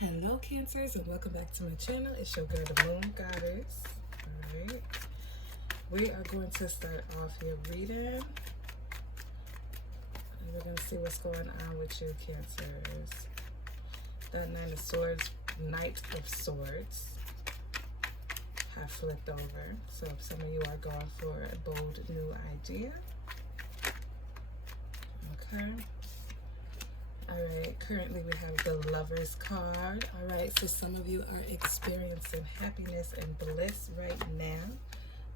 Hello Cancers, and welcome back to my channel. It's your girl, the Moon Goddess. Alright, we are going to start off your reading, and we're going to see what's going on with you, Cancers. That Knight of Swords have flipped over, so if some of you are going for a bold new idea. Okay. Alright, currently we have the Lover's card. Alright, so some of you are experiencing happiness and bliss right now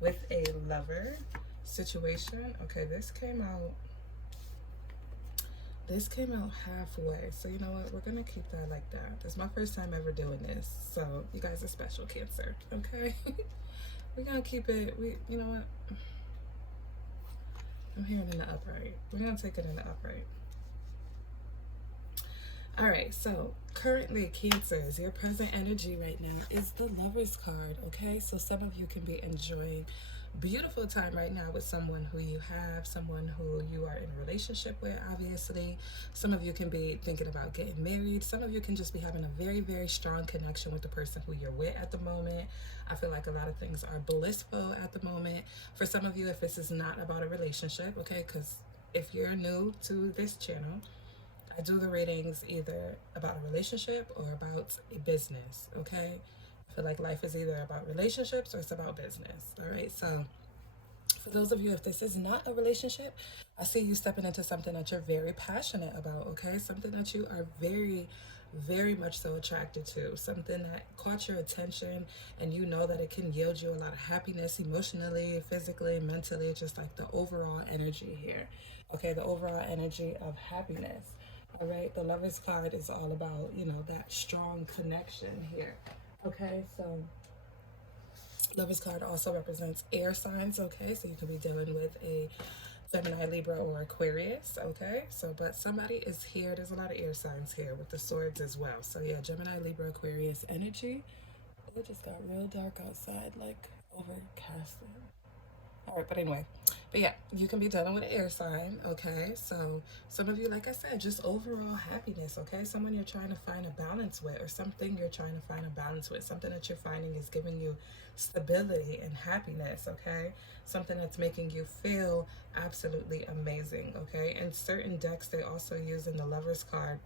with a lover situation. Okay, this came out halfway. So you know what? We're gonna keep that like that. This is my first time ever doing this. So you guys are special, Cancer. Okay? We're gonna keep it, you know what? I'm hearing in the upright. We're gonna take it in the upright. All right, so currently, Cancers, your present energy right now is the Lover's card, okay? So some of you can be enjoying beautiful time right now with someone who you have, someone who you are in a relationship with, obviously. Some of you can be thinking about getting married. Some of you can just be having a very, very strong connection with the person who you're with at the moment. I feel like a lot of things are blissful at the moment. For some of you, if this is not about a relationship, okay, because if you're new to this channel, I do the readings either about a relationship or about a business, okay? I feel like life is either about relationships or it's about business, all right? So for those of you, if this is not a relationship, I see you stepping into something that you're very passionate about, okay? Something that you are very, very much so attracted to, something that caught your attention, and you know that it can yield you a lot of happiness emotionally, physically, mentally, just like the overall energy here, okay? The overall energy of happiness. All right, the Lover's card is all about, you know, that strong connection here. Okay, so Lover's card also represents air signs, okay? So you could be dealing with a Gemini, Libra, or Aquarius, okay? So, but somebody is here. There's a lot of air signs here with the swords as well. So yeah, Gemini, Libra, Aquarius energy. It just got real dark outside, like overcasted. All right, but anyway, but yeah, you can be dealing with an air sign, okay? So some of you, like I said, just overall happiness, okay? Someone you're trying to find a balance with, or something you're trying to find a balance with, something that you're finding is giving you stability and happiness, okay? Something that's making you feel absolutely amazing, okay? In certain decks, they also use in the Lover's card.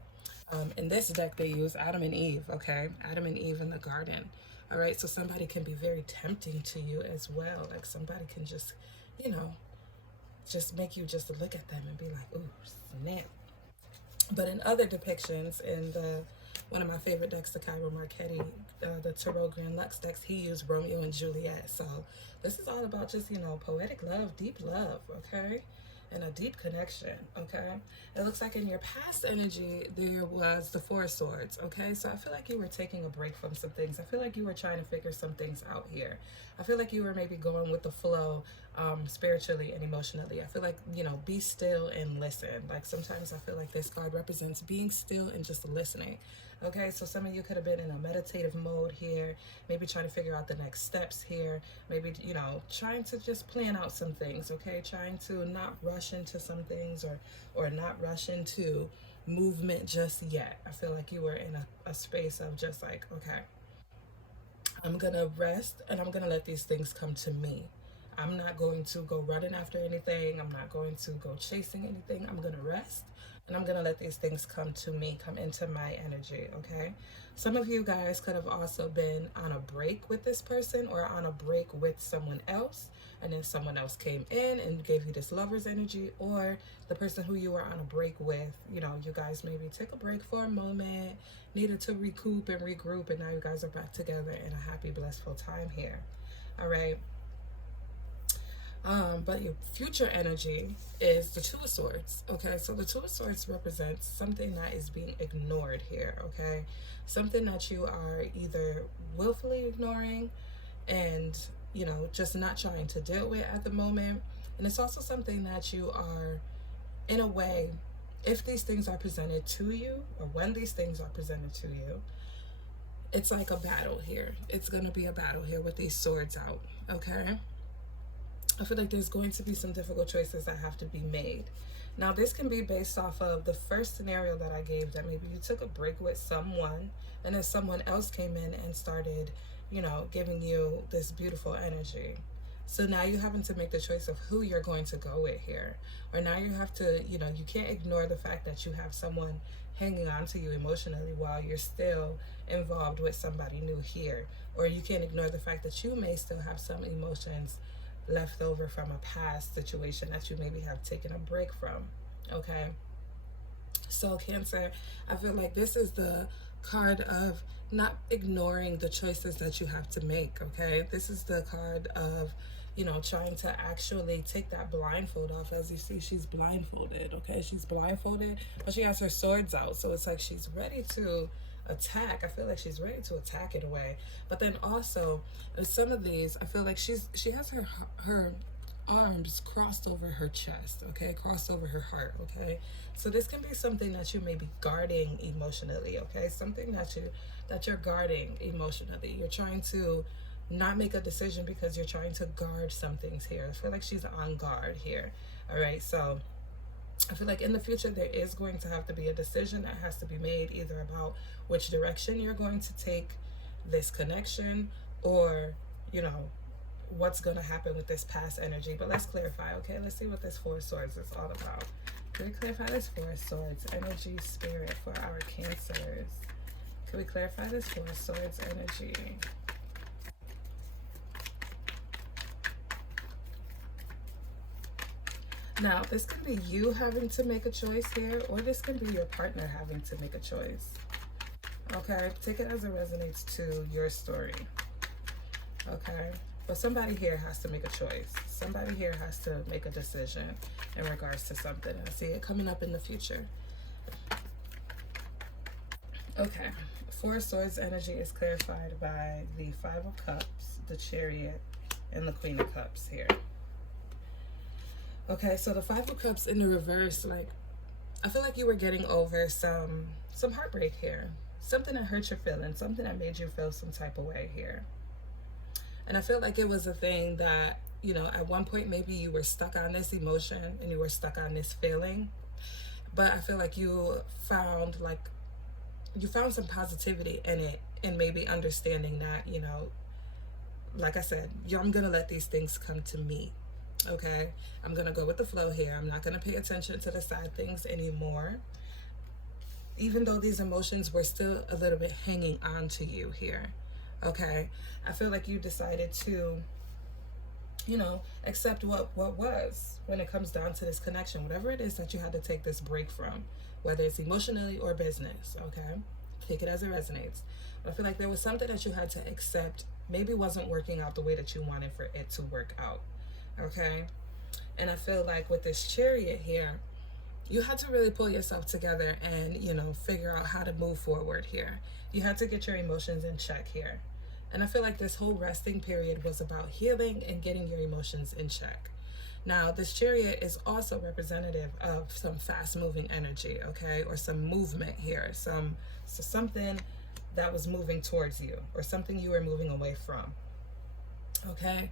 In this deck, they use Adam and Eve, okay? Adam and Eve in the garden. All right, so somebody can be very tempting to you as well. Like somebody can just, you know, just make you just look at them and be like, ooh, snap. But in other depictions, in one of my favorite decks, the Cairo Marchetti, the Tarot Grand Lux decks, he used Romeo and Juliet. So this is all about just, you know, poetic love, deep love, okay? And a deep connection, okay? It looks like in your past energy, there was the Four of Swords, okay? So I feel like you were taking a break from some things. I feel like you were trying to figure some things out here. I feel like you were maybe going with the flow spiritually and emotionally. I feel like, you know, be still and listen. Like sometimes I feel like this card represents being still and just listening. Okay, so some of you could have been in a meditative mode here, maybe trying to figure out the next steps here, maybe, you know, trying to just plan out some things, okay, trying to not rush into some things, or not rush into movement just yet. I feel like you were in a space of just like, okay, I'm gonna rest and I'm gonna let these things come to me. I'm not going to go running after anything. I'm not going to go chasing anything. I'm gonna rest and I'm gonna let these things come to me, come into my energy, okay? Some of you guys could have also been on a break with this person or on a break with someone else, and then someone else came in and gave you this lover's energy, or the person who you were on a break with, you know, you guys maybe took a break for a moment, needed to recoup and regroup, and now you guys are back together in a happy, blissful time here, all right? But your future energy is the Two of Swords, okay? So the Two of Swords represents something that is being ignored here, okay? Something that you are either willfully ignoring and, you know, just not trying to deal with at the moment. And it's also something that you are, in a way, if these things are presented to you, or when these things are presented to you, it's like a battle here. It's going to be a battle here with these swords out, okay? I feel like there's going to be some difficult choices that have to be made. Now, this can be based off of the first scenario that I gave, that maybe you took a break with someone and then someone else came in and started, giving you this beautiful energy. So now you're having to make the choice of who you're going to go with here. Or now you have to, you can't ignore the fact that you have someone hanging on to you emotionally while you're still involved with somebody new here. Or you can't ignore the fact that you may still have some emotions left over from a past situation that you maybe have taken a break from. Okay? So Cancer, I feel like this is the card of not ignoring the choices that you have to make. Okay? This is the card of, trying to actually take that blindfold off. As you see, she's blindfolded. Okay? She's blindfolded, but she has her swords out. So it's like she's ready to attack. I feel like she's ready to attack in a way. But then also, with some of these, I feel like she has her arms crossed over her chest, okay, crossed over her heart. Okay, so this can be something that you may be guarding emotionally. Okay, something that you're guarding emotionally. You're trying to not make a decision because you're trying to guard some things here. I feel like she's on guard here. All right, so I feel like in the future there is going to have to be a decision that has to be made, either about which direction you're going to take this connection, or what's going to happen with this past energy. But let's clarify. Okay, let's see what this Four of Swords is all about. Can we clarify this Four of Swords energy, spirit, for our Cancers? Can we clarify this Four of Swords energy? Now, this can be you having to make a choice here, or this can be your partner having to make a choice. Okay, take it as it resonates to your story. Okay, but somebody here has to make a choice. Somebody here has to make a decision in regards to something. I see it coming up in the future. Okay, Four of Swords energy is clarified by the Five of Cups, the Chariot, and the Queen of Cups here. Okay, so the Five of Cups in the reverse, like, I feel like you were getting over some heartbreak here. Something that hurt your feelings, something that made you feel some type of way here. And I feel like it was a thing that, at one point maybe you were stuck on this emotion and you were stuck on this feeling. But I feel like you found some positivity in it, and maybe understanding that, like I said, I'm going to let these things come to me. Okay, I'm gonna go with the flow here. I'm not gonna pay attention to the side things anymore, even though these emotions were still a little bit hanging on to you here. Okay, I feel like you decided to, accept what was when it comes down to this connection, whatever it is that you had to take this break from, whether it's emotionally or business. Okay, take it as it resonates. But I feel like there was something that you had to accept, maybe wasn't working out the way that you wanted for it to work out. Okay, and I feel like with this Chariot here, you had to really pull yourself together and figure out how to move forward here. You had to get your emotions in check here, and I feel like this whole resting period was about healing and getting your emotions in check. Now, this Chariot is also representative of some fast moving energy, okay, or some movement here, something that was moving towards you, or something you were moving away from. Okay.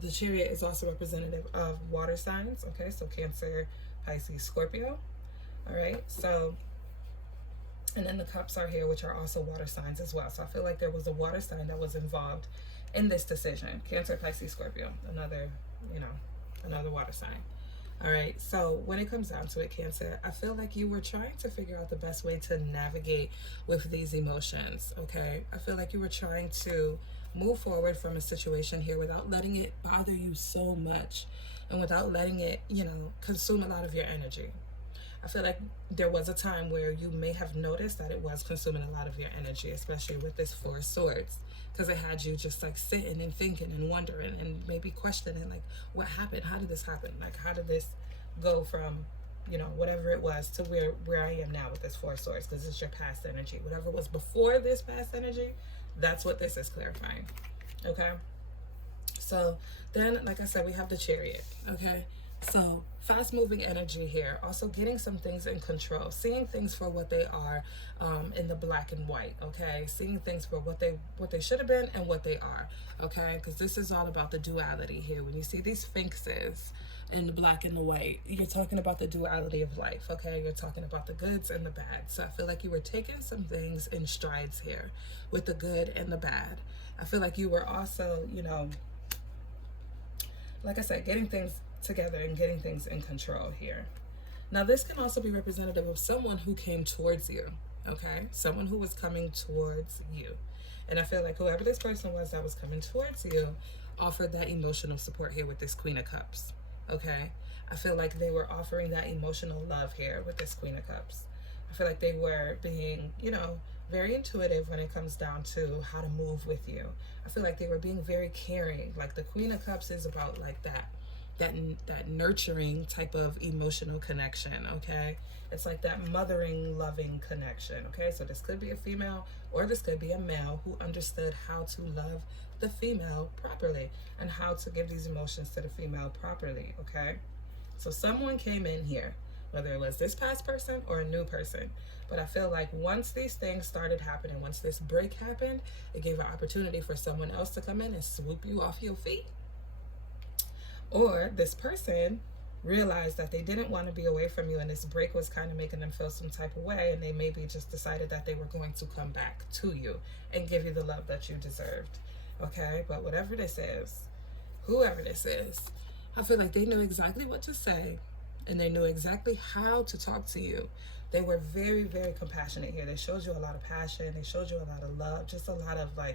The Chariot is also representative of water signs. Okay, so Cancer, Pisces, Scorpio. All right, so, and then the cups are here, which are also water signs as well. So I feel like there was a water sign that was involved in this decision. Cancer, Pisces, Scorpio, another water sign. All right, so when it comes down to it, Cancer, I feel like you were trying to figure out the best way to navigate with these emotions. Okay, I feel like you were trying to move forward from a situation here without letting it bother you so much, and without letting it, consume a lot of your energy. I feel like there was a time where you may have noticed that it was consuming a lot of your energy, especially with this Four of Swords, because it had you just like sitting and thinking and wondering and maybe questioning, like, what happened? How did this happen? Like, how did this go from, whatever it was to where I am now with this Four of Swords? Because it's your past energy. Whatever was before this past energy, that's what this is clarifying. Okay, so then, like I said, we have the Chariot. Okay, So fast moving energy here. Also getting some things in control, seeing things for what they are, in the black and white. Okay, seeing things for what they should have been and what they are. Okay, because this is all about the duality here. When you see these sphinxes in the black and the white, you're talking about the duality of life. Okay, you're talking about the goods and the bad. So I feel like you were taking some things in strides here with the good and the bad. I feel like you were also, like I said, getting things together and getting things in control here. Now, this can also be representative of someone who came towards you, okay? Someone who was coming towards you. And I feel like whoever this person was that was coming towards you offered that emotional support here with this Queen of Cups, okay? I feel like they were offering that emotional love here with this Queen of Cups. I feel like they were being, very intuitive when it comes down to how to move with you. I feel like they were being very caring. Like the Queen of Cups is about like that nurturing type of emotional connection, okay? It's like that mothering, loving connection, okay? So this could be a female or this could be a male who understood how to love the female properly and how to give these emotions to the female properly, okay? So someone came in here, whether it was this past person or a new person. But I feel like once these things started happening, once this break happened, it gave an opportunity for someone else to come in and swoop you off your feet. Or this person realized that they didn't want to be away from you and this break was kind of making them feel some type of way, and they maybe just decided that they were going to come back to you and give you the love that you deserved, okay? But whatever this is, whoever this is, I feel like they knew exactly what to say and they knew exactly how to talk to you. They were very, very compassionate here. They showed you a lot of passion. They showed you a lot of love, just a lot of I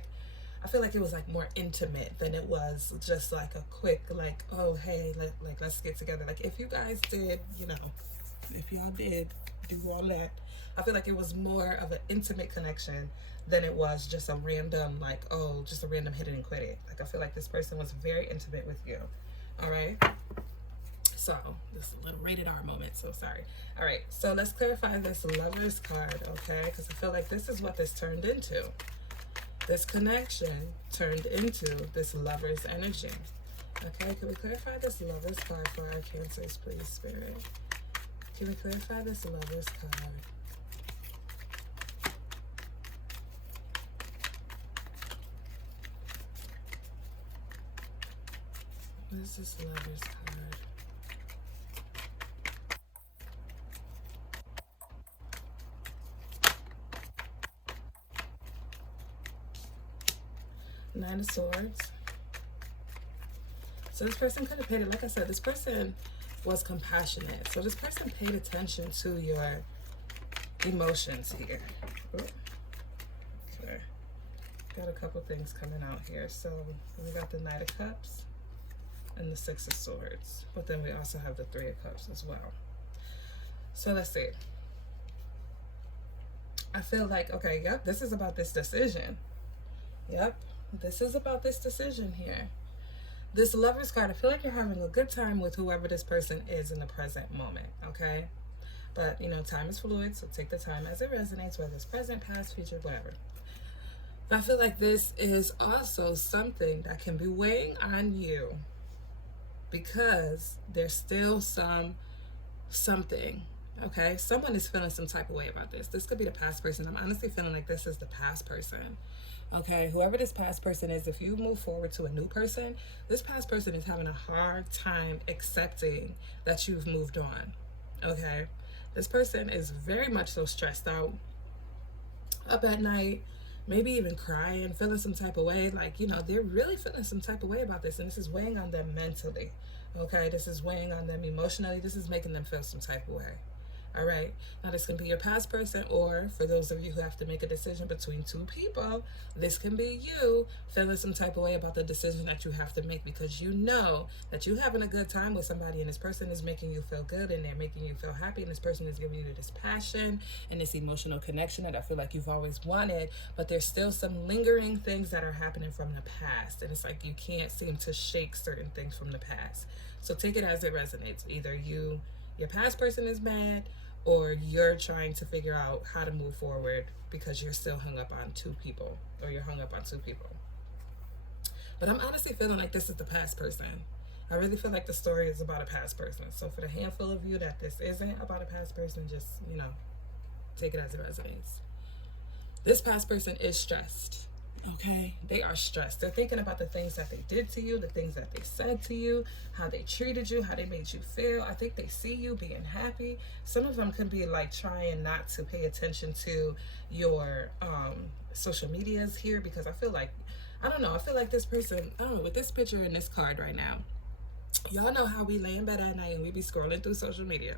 feel like it was like more intimate than it was just like a quick, like, oh, hey, let's get together. Like if you guys did, if y'all did do all that, I feel like it was more of an intimate connection than it was just a random, like, oh, just a random hit it and quit it. Like I feel like this person was very intimate with you. All right. So this is a little rated R moment, so sorry. All right, so let's clarify this Lovers card, okay? Because I feel like this is what this turned into. This connection turned into this Lovers energy. Okay, can we clarify this Lovers card for our Cancers, please, Spirit? Can we clarify this Lovers card? What is this Lovers card? Nine of Swords. So this person could have paid it, like I said, this person was compassionate. So this person paid attention to your emotions here. Okay. Got a couple things coming out here. So we got the Knight of Cups and the Six of Swords. But then we also have the Three of Cups as well. So let's see. I feel like, okay, yep, this is about this decision. Yep. This is about this decision here. This Lovers card, I feel like you're having a good time with whoever this person is in the present moment, okay? But, time is fluid, so take the time as it resonates, whether it's present, past, future, whatever. But I feel like this is also something that can be weighing on you because there's still something, okay? Someone is feeling some type of way about this. This could be the past person. I'm honestly feeling like this is the past person. Okay, whoever this past person is, if you move forward to a new person, this past person is having a hard time accepting that you've moved on. Okay, this person is very much so stressed out, up at night, maybe even crying, feeling some type of way. Like, they're really feeling some type of way about this, and this is weighing on them mentally. Okay, this is weighing on them emotionally. This is making them feel some type of way. All right, now this can be your past person, or for those of you who have to make a decision between two people, this can be you feeling some type of way about the decision that you have to make because you know that you're having a good time with somebody and this person is making you feel good and they're making you feel happy and this person is giving you this passion and this emotional connection that I feel like you've always wanted, but there's still some lingering things that are happening from the past, and it's like you can't seem to shake certain things from the past. So take it as it resonates. Either your past person is mad, or you're trying to figure out how to move forward because you're still hung up on two people, or you're hung up on two people. But I'm honestly feeling like this is the past person. I really feel like the story is about a past person. So for the handful of you that this isn't about a past person, just, take it as it resonates. This past person is stressed. Okay, they are stressed. They're thinking about the things that they did to you, the things that they said to you, how they treated you, how they made you feel. I think they see you being happy. Some of them could be like trying not to pay attention to your social medias here, because I feel like, I don't know, I feel like this person, I don't know, with this picture and this card right now, y'all know how we lay in bed at night and we be scrolling through social media.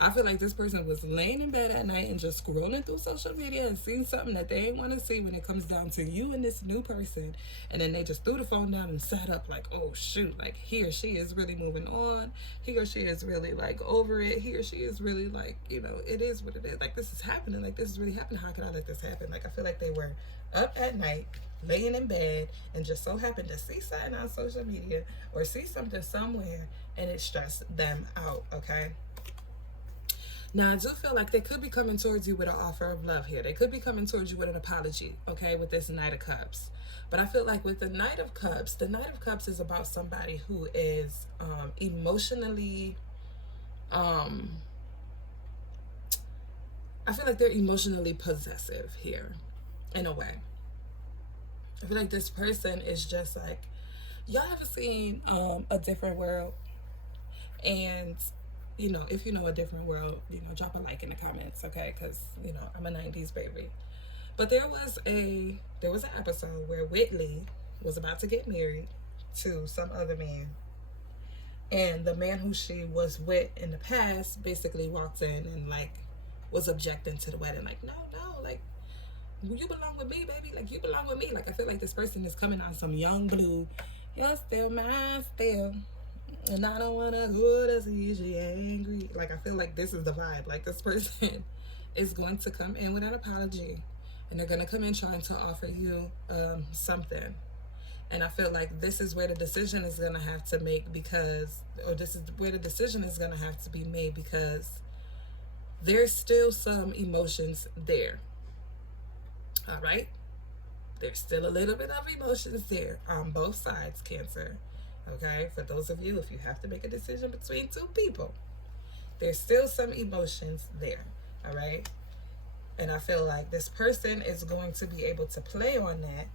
I feel like this person was laying in bed at night and just scrolling through social media and seeing something that they didn't want to see when it comes down to you and this new person. And then they just threw the phone down and sat up like, oh shoot, like he or she is really moving on. He or she is really like over it. He or she is really like, it is what it is. Like this is happening. Like this is really happening. How can I let this happen? Like I feel like they were up at night, laying in bed, and just so happened to see something on social media or see something somewhere, and it stressed them out, okay? Now, I do feel like they could be coming towards you with an offer of love here. They could be coming towards you with an apology, okay, with this Knight of Cups. But I feel like with the Knight of Cups, the Knight of Cups is about somebody who is emotionally, I feel like they're emotionally possessive here, in a way. I feel like this person is just like, y'all ever seen A Different World? And if you know A Different World, drop a like in the comments, okay? Because, I'm a 90s baby. But there was an episode where Whitley was about to get married to some other man. And the man who she was with in the past basically walked in and, like, was objecting to the wedding. Like, no, like, you belong with me, baby. Like, you belong with me. Like, I feel like this person is coming on some young blue. You're still mine, still. And I don't want to go to see you angry. Like, I feel like this is the vibe. Like, this person is going to come in with an apology. And they're going to come in trying to offer you something. And I feel like this is where the decision is going to have to make this is where the decision is going to have to be made, because there's still some emotions there. All right? There's still a little bit of emotions there on both sides, Cancer. Okay, for those of you, if you have to make a decision between two people, there's still some emotions there, all right? And I feel like this person is going to be able to play on that.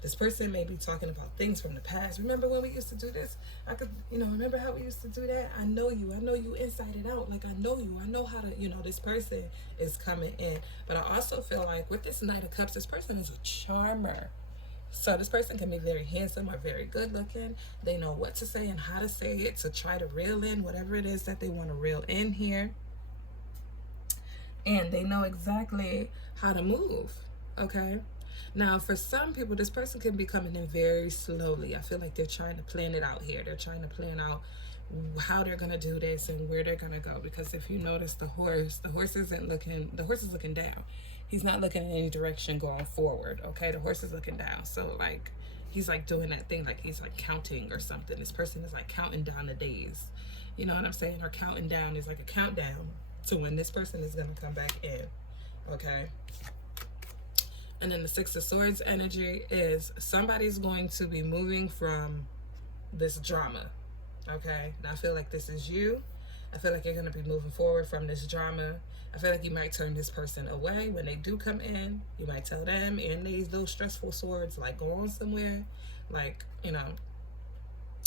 This person may be talking about things from the past. Remember when we used to do this? Remember how we used to do that? I know you inside and out. Like, I know you. I know how to, this person is coming in. But I also feel like with this Knight of Cups, this person is a charmer. So this person can be very handsome or very good looking. They know what to say and how to say it to try to reel in whatever it is that they want to reel in here. And they know exactly how to move, okay? Now, for some people, this person can be coming in very slowly. I feel like they're trying to plan it out here. They're trying to plan out how they're going to do this and where they're going to go. Because if you notice the horse is looking down. He's not looking in any direction going forward, okay? The horse is looking down. So, like, he's, like, doing that thing like he's, like, counting or something. This person is, like, counting down the days. You know what I'm saying? Or counting down is like a countdown to when this person is going to come back in, okay? And then the Six of Swords energy is somebody's going to be moving from this drama, okay? Now, I feel like this is you. I feel like you're going to be moving forward from this drama. I feel like you might turn this person away when they do come in. You might tell them in those stressful swords, like, go on somewhere. Like,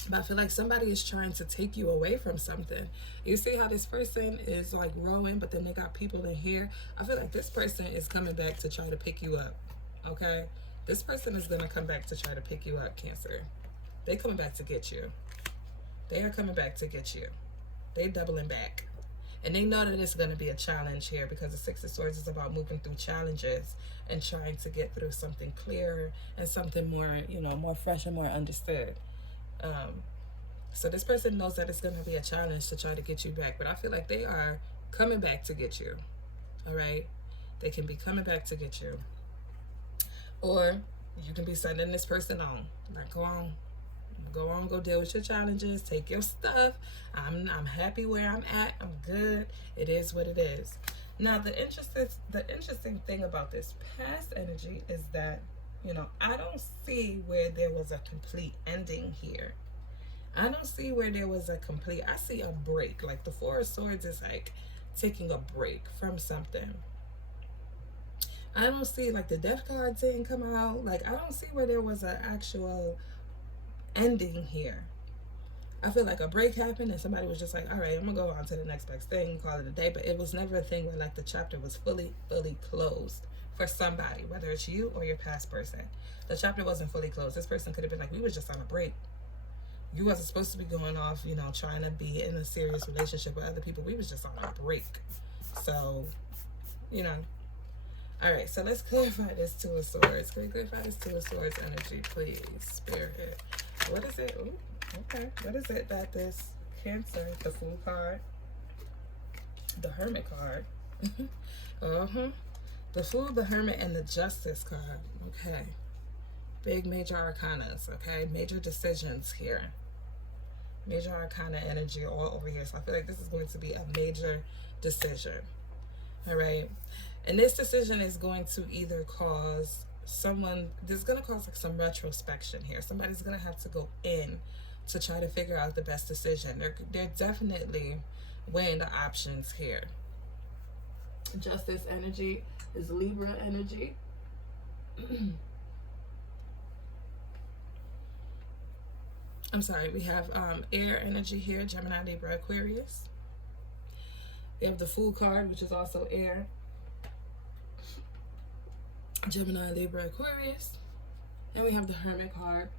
But I feel like somebody is trying to take you away from something. You see how this person is, like, rowing, but then they got people in here? I feel like this person is coming back to try to pick you up, okay? This person is going to come back to try to pick you up, Cancer. They're coming back to get you. They are coming back to get you. They're doubling back. And they know that it's going to be a challenge here, because the Six of Swords is about moving through challenges and trying to get through something clearer and something more, more fresh and more understood. So this person knows that it's going to be a challenge to try to get you back. But I feel like they are coming back to get you. All right? They can be coming back to get you. Or you can be sending this person on. Like, go deal with your challenges, take your stuff. I'm happy where I'm at. I'm good. It is what it is. Now, the interesting thing about this past energy is that, I don't see where there was a complete ending here. I don't see where there was a complete, I see a break. Like the Four of Swords is like taking a break from something. I don't see like the death card didn't come out. Like I don't see where there was an actual ending here. I feel like a break happened and somebody was just like, all right, I'm gonna go on to the next best thing, call it a day. But it was never a thing where like the chapter was fully closed for somebody, whether it's you or your past person. The chapter wasn't fully closed. This person could have been like, we was just on a break. You wasn't supposed to be going off, you know, trying to be in a serious relationship with other people. We was just on a break. So, you know. All right, so let's clarify this Two of Swords. Can we clarify this Two of Swords energy, please, Spirit? What is it? Ooh, okay. What is it that this Cancer, the Fool card, the Hermit card, the Fool, the Hermit, and the Justice card. Okay. Big major arcanas, okay? Major decisions here. Major arcana energy all over here. So I feel like this is going to be a major decision. All right. And this decision is going to either cause there's going to cause like some retrospection here. Somebody's going to have to go in to try to figure out the best decision. They're definitely weighing the options here. Justice energy is Libra energy. I'm sorry, we have air energy here, Gemini, Libra, Aquarius. We have the Fool card, which is also air. Gemini, Libra, Aquarius. And we have the Hermit card,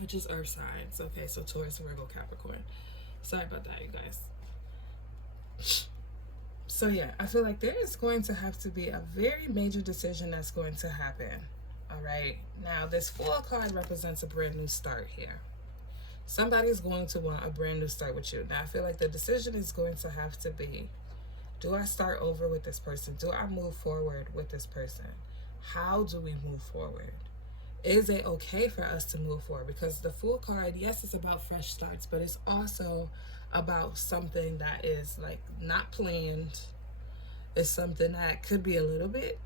which is earth signs. Okay, so Taurus, Virgo, Capricorn. Sorry about that, you guys. So yeah, I feel like there is going to have to be a very major decision that's going to happen. All right, now this Fool card represents a brand new start here. Somebody's going to want a brand new start with you. Now I feel like the decision is going to have to be, do I start over with this person? Do I move forward with this person? How do we move forward? Is it okay for us to move forward? Because the Fool card, yes, it's about fresh starts, but it's also about something that is like not planned. It's something that could be a little bit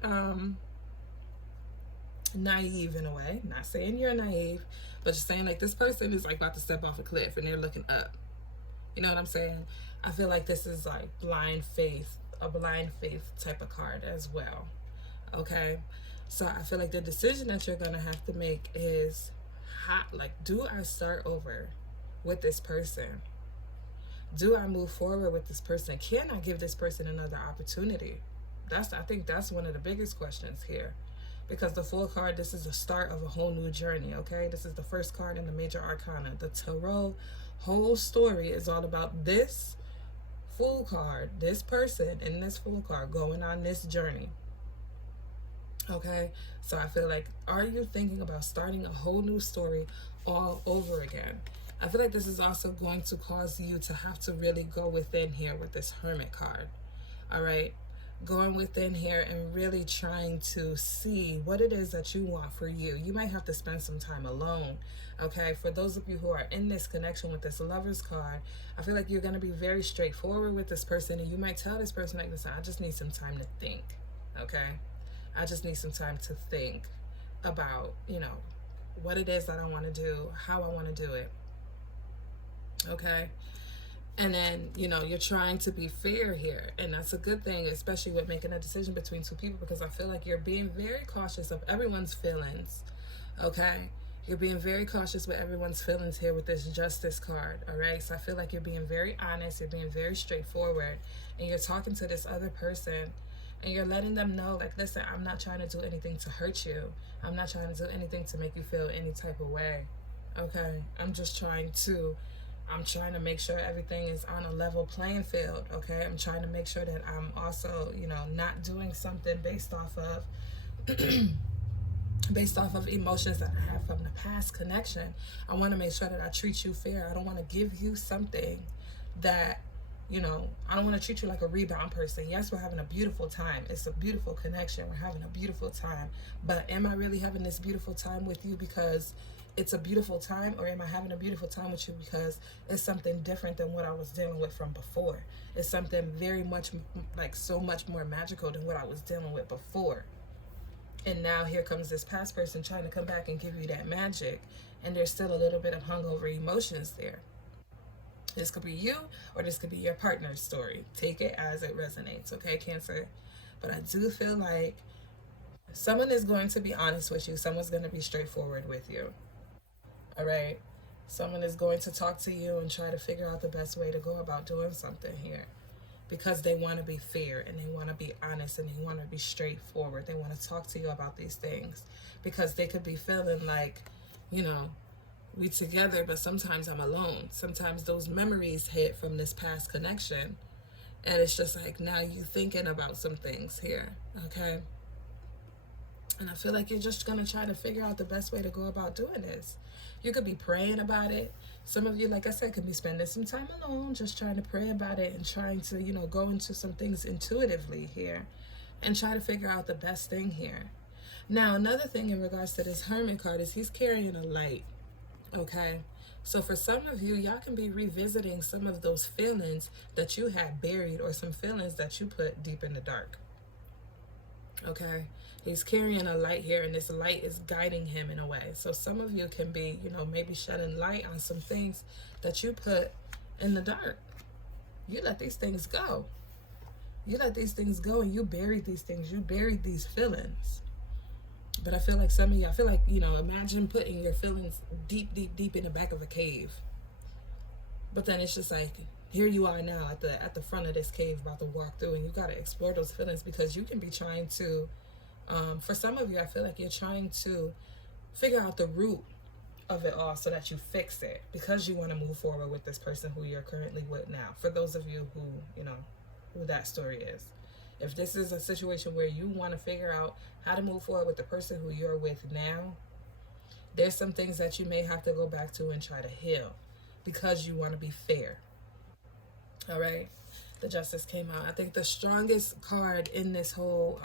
naive in a way. Not saying you're naive, but just saying like this person is like about to step off a cliff and they're looking up. You know what I'm saying? I feel like this is like blind faith, a blind faith type of card as well. Okay, so I feel like the decision that you're gonna have to make is, do I start over with this person? Do I move forward with this person? Can I give this person another opportunity? I think that's one of the biggest questions here. Because the Fool card, this is the start of a whole new journey, okay? This is the first card in the major arcana. The tarot whole story is all about this Fool card, this person in this Fool card going on this journey. Okay? So I feel like, are you thinking about starting a whole new story all over again? I feel like this is also going to cause you to have to really go within here with this Hermit card. All right? Going within here and really trying to see what it is that you want for you. You might have to spend some time alone. Okay, for those of you who are in this connection with this Lovers card, I feel like you're going to be very straightforward with this person, and you might tell this person like, listen, I just need some time to think. Okay, I just need some time to think about, you know, what it is that I want to do, how I want to do it. Okay. And then, you know, you're trying to be fair here. And that's a good thing, especially with making a decision between two people, because I feel like you're being very cautious of everyone's feelings. Okay? You're being very cautious with everyone's feelings here with this Justice card. All right? So I feel like you're being very honest. You're being very straightforward. And you're talking to this other person. And you're letting them know, like, listen, I'm not trying to do anything to hurt you. I'm not trying to do anything to make you feel any type of way. Okay? I'm trying to make sure everything is on a level playing field, okay? I'm trying to make sure that I'm also, you know, not doing something based off of emotions that I have from the past connection. I want to make sure that I treat you fair. I don't want to give you something that, you know, I don't want to treat you like a rebound person. Yes, we're having a beautiful time. It's a beautiful connection. We're having a beautiful time. But am I really having this beautiful time with you because it's a beautiful time, or am I having a beautiful time with you because it's something different than what I was dealing with from before? It's something very much, like, so much more magical than what I was dealing with before. And now here comes this past person trying to come back and give you that magic. and there's still a little bit of hungover emotions there. This could be you, or this could be your partner's story. Take it as it resonates, okay, Cancer? But I do feel like someone is going to be honest with you. Someone's going to be straightforward with you. All right? Someone is going to talk to you and try to figure out the best way to go about doing something here, because they want to be fair and they want to be honest and they want to be straightforward. They want to talk to you about these things, because they could be feeling like, you know, we together, but sometimes I'm alone. Sometimes those memories hit from this past connection, and it's just like now you thinking about some things here, okay? And I feel like you're just going to try to figure out the best way to go about doing this. You could be praying about it. Some of you, like I said, could be spending some time alone, just trying to pray about it and trying to, you know, go into some things intuitively here and try to figure out the best thing here. Now, another thing in regards to this Hermit card is he's carrying a light, okay? So for some of you, y'all can be revisiting some of those feelings that you had buried, or some feelings that you put deep in the dark, okay? He's carrying a light here, and this light is guiding him in a way. So some of you can be, you know, maybe shedding light on some things that you put in the dark. You let these things go. You let these things go, and you buried these things. You buried these feelings. But I feel like some of you, I feel like, you know, imagine putting your feelings deep, deep, deep in the back of a cave. But then it's just like, here you are now at the front of this cave, about to walk through, and you got to explore those feelings, because you can be trying to, for some of you, I feel like you're trying to figure out the root of it all so that you fix it, because you want to move forward with this person who you're currently with now. For those of you who, you know, who that story is. If this is a situation where you want to figure out how to move forward with the person who you're with now, there's some things that you may have to go back to and try to heal, because you want to be fair. All right? The Justice came out. I think the strongest card in this whole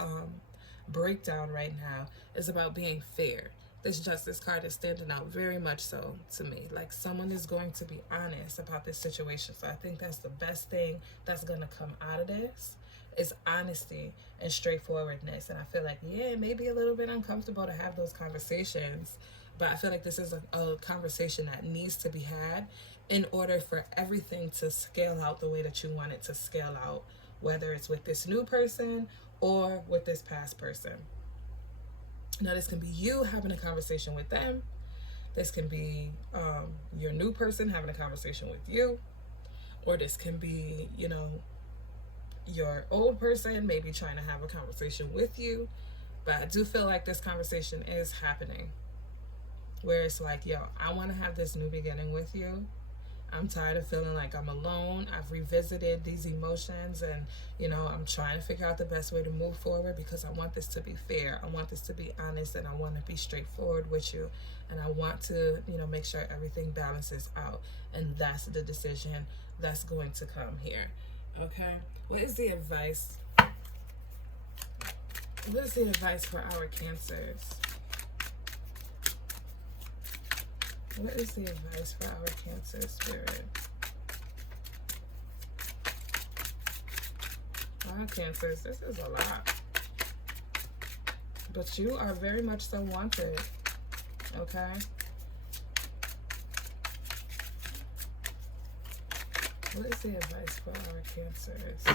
breakdown right now is about being fair. This Justice card is standing out very much so to me. Like, someone is going to be honest about this situation. So I think that's the best thing that's going to come out of this, is honesty and straightforwardness. And I feel like, yeah, it may be a little bit uncomfortable to have those conversations, but I feel like this is a conversation that needs to be had in order for everything to scale out the way that you want it to scale out, whether it's with this new person or with this past person. Now, this can be you having a conversation with them. This can be your new person having a conversation with you. Or this can be, you know, your old person maybe trying to have a conversation with you. But I do feel like this conversation is happening, where it's like, yo, I want to have this new beginning with you. I'm tired of feeling like I'm alone. I've revisited these emotions, and, you know, I'm trying to figure out the best way to move forward, because I want this to be fair. I want this to be honest, and I want to be straightforward with you. And I want to, you know, make sure everything balances out. And that's the decision that's going to come here. Okay? What is the advice? What is the advice for our Cancers? What is the advice for our Cancer spirit? Wow, Cancers, this is a lot. But you are very much so wanted, okay? What is the advice for our Cancers?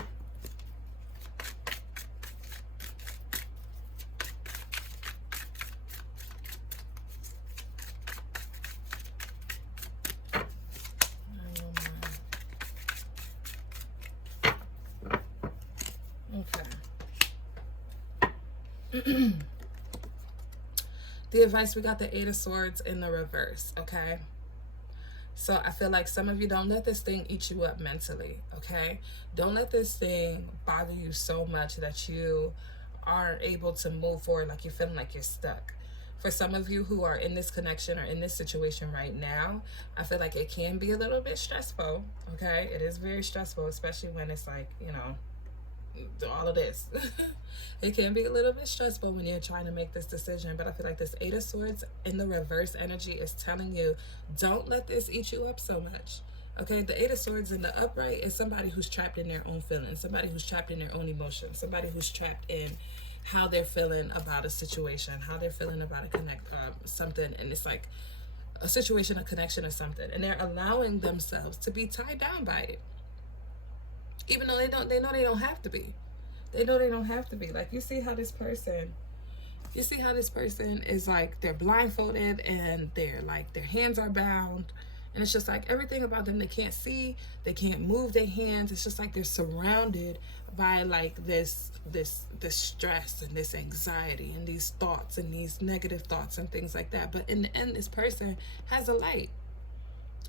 The advice, we got the Eight of Swords in the reverse, okay? So I feel like some of you, don't let this thing eat you up mentally, okay? Don't let this thing bother you so much that you aren't able to move forward, like you're feeling like you're stuck. For some of you who are in this connection or in this situation right now, I feel like it can be a little bit stressful, okay? It is very stressful, especially when it's like, you know, all of this. It can be a little bit stressful when you're trying to make this decision, but I feel like this Eight of Swords in the reverse energy is telling you, don't let this eat you up so much. Okay, the Eight of Swords in the upright is somebody who's trapped in their own feelings, somebody who's trapped in their own emotions, somebody who's trapped in how they're feeling about a situation, how they're feeling about something, and it's like, a situation, a connection, or something, and they're allowing themselves to be tied down by it, even though they know they don't have to be. They know they don't have to be. Like, you see how this person is like, they're blindfolded and they're like, their hands are bound, and it's just like everything about them, they can't see, they can't move their hands. It's just like they're surrounded by like this stress and this anxiety and these thoughts and these negative thoughts and things like that. But in the end, this person has a light.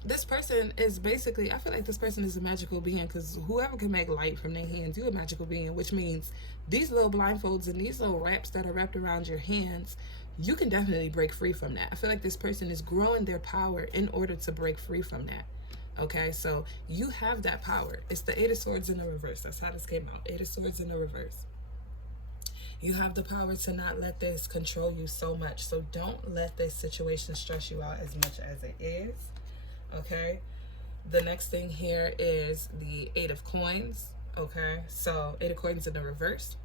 This person is basically, I feel like this person is a magical being, because whoever can make light from their hands, you're a magical being, which means these little blindfolds and these little wraps that are wrapped around your hands, you can definitely break free from that. I feel like this person is growing their power in order to break free from that. Okay, so you have that power. It's the Eight of Swords in the reverse. That's how this came out. Eight of Swords in the reverse. You have the power to not let this control you so much. So don't let this situation stress you out as much as it is. Okay, the next thing here is the Eight of Coins. Okay, so Eight of Coins in the reverse.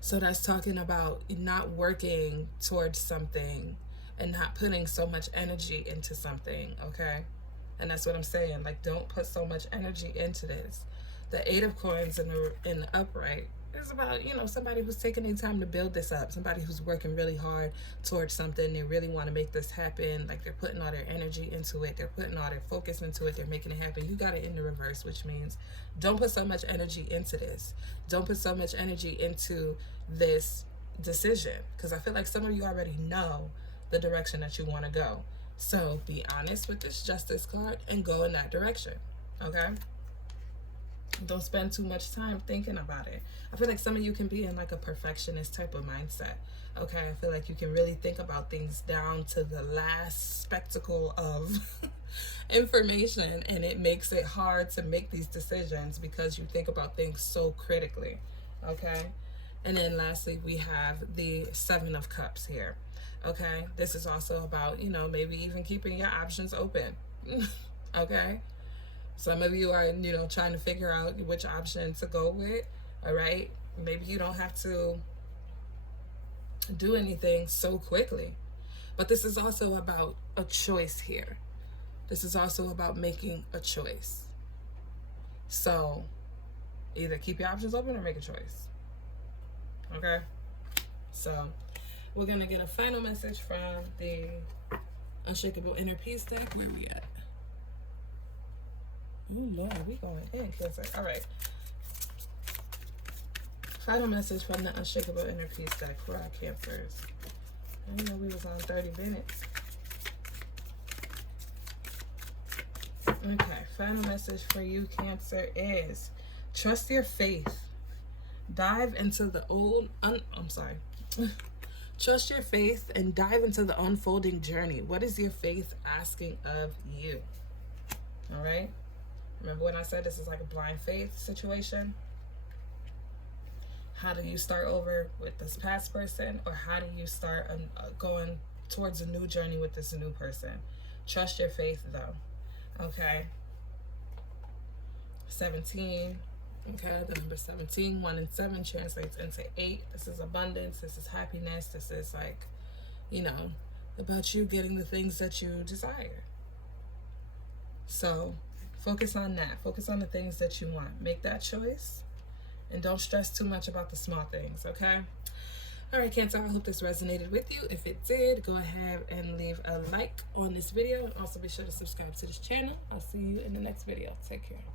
So that's talking about not working towards something and not putting so much energy into something. Okay, and that's what I'm saying. Like, don't put so much energy into this. The Eight of Coins in the upright is about, you know, somebody who's taking their time to build this up, somebody who's working really hard towards something. They really want to make this happen. Like, they're putting all their energy into it, they're putting all their focus into it, they're making it happen. You got it in the reverse, which means don't put so much energy into this. Don't put so much energy into this decision, because I feel like some of you already know the direction that you want to go. So be honest with this Justice card and go in that direction. Okay, don't spend too much time thinking about it. I feel like some of you can be in like a perfectionist type of mindset. Okay, I feel like you can really think about things down to the last spectacle of information, and it makes it hard to make these decisions because you think about things so critically. Okay, and then lastly, we have the Seven of Cups here. Okay, this is also about, you know, maybe even keeping your options open. Okay, some of you are, you know, trying to figure out which option to go with. All right, maybe you don't have to do anything so quickly, but this is also about a choice here. This is also about making a choice. So either keep your options open or make a choice. Okay, so we're gonna get a final message from the Unshakable Inner Peace deck. Where we at? Oh Lord, we going in, Cancer. All right. Final message from the Unshakable Inner Peace deck for our Cancers. I didn't know we was on 30 minutes. Okay, final message for you, Cancer, is trust your faith. Dive into the Trust your faith and dive into the unfolding journey. What is your faith asking of you? All right. Remember when I said this is like a blind faith situation? How do you start over with this past person, or how do you start going towards a new journey with this new person? Trust your faith, though. Okay. 17. Okay, the number 17, 1 and 7 translates into 8. This is abundance. This is happiness. This is like, you know, about you getting the things that you desire. So focus on that. Focus on the things that you want. Make that choice. And don't stress too much about the small things, okay? All right, Cancer, I hope this resonated with you. If it did, go ahead and leave a like on this video. Also, be sure to subscribe to this channel. I'll see you in the next video. Take care.